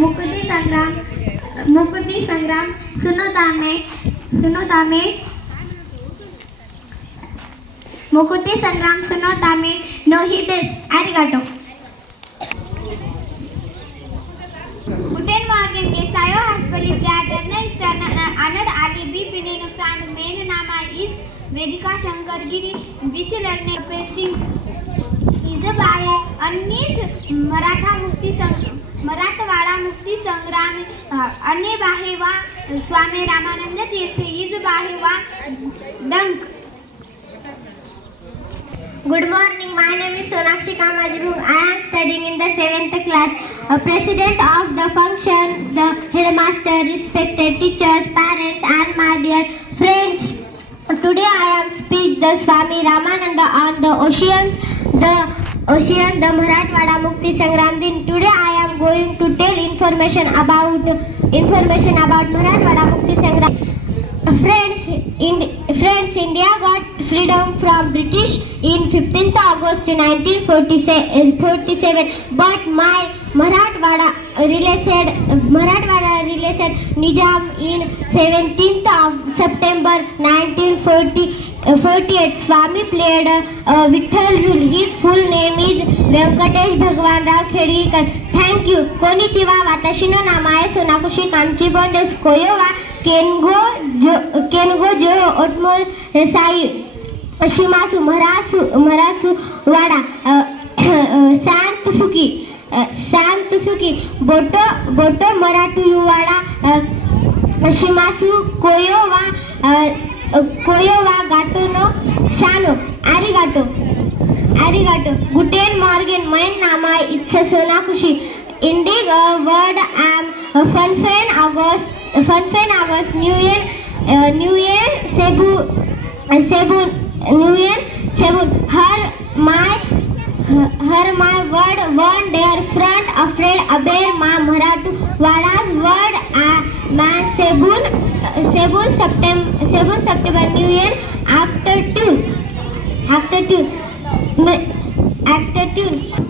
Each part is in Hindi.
मुकुदी संग्राम मुकुदी संग्राम सुनोदामे सुनोदामे मुकुदी संग्राम सुनोदामे नो हिदेस arigato Guten Morgen, Gestayo has believed that Erna is honored Ali B. Pinin friend main Nama is Vedika Shankar Giri, which learning pasting is by Maratha Mukti संग मराठवाडा मुक्ती संग्राम अन्य बाहेवा स्वामी रामानंद तीर्थ इज़ बाहेवा डंक Good morning. My name is Sonakshi Kamajibung. I am studying in the seventh class. A president of the function, the headmaster, respected teachers, parents, and my dear friends. Today I am speak the Swami Ramananda on the oceans, the ocean, the Marathwada Mukti Sangram Din. Today I am going to tell information about information about Marathwada Mukti Sangram. Friends, in, friends, India got freedom from British in 15th August 1947. But my Marathwada released Marathwada released Nizam in 17th of September 1948. Swami played uh, Vittal role. His full name Venkatesh Bhagwanrao Khedgikar thank you कोणीची चिवा तशिनो नामाय सोनाकुशी कामची बोदेस कोयोवा केनगो जो केनगो जो ओटमोल साई. शिमासु मरासु मरासु वाडा. शांत सुकी शांत सुकी बोटो बोटो मराठी युवाडा. शिमासु कोयोवा कोयोवा गाटोनो शानो आरी गाटो आरी गाटो गुटेन मॉल Ist Sonakushi Indig uh, word am uh, fun fan August fun fan August New Year uh, New Year Cebu uh, Cebu New Year Cebu. Her my her my word one their front afraid aber ma Maratu Wada's word uh, man Sebun Sebun September Sebun September New Year after two after two after two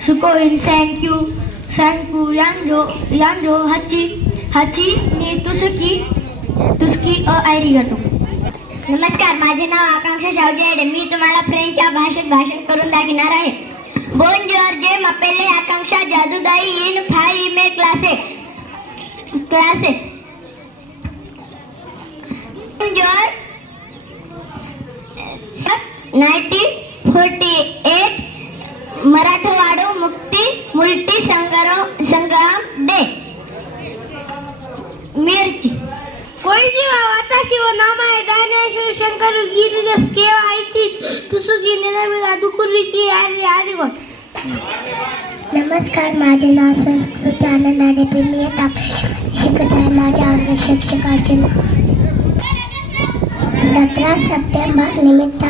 Sukoin Senku, Senku Yanjo, हची हची Hachi तुसकी तुसकी अ और गटो नमस्कार माझे नाव आकांक्षा शावजे आहे. मी तुम्हाला फ्रेंच या भाषेत भाषण करून दाखवणार आहे. बोन जे मपेले आकांक्षा जादूदाई इन फाई मे क्लासे क्लासे बोन ज़ोर नाईन्टीन फोर्टी होईची भावाचा शिवनाम आहे दाने शिवशंकर गिरी देव केव आईची तुसु गिने ना दुकुरी की आरी आरी गोट नमस्कार माझे नाव संस्कृती आनंद आणि मी येत शिकत आहे माझ्या अंग शिक्षकाचे नाव सतरा सप्टेंबर निमित्त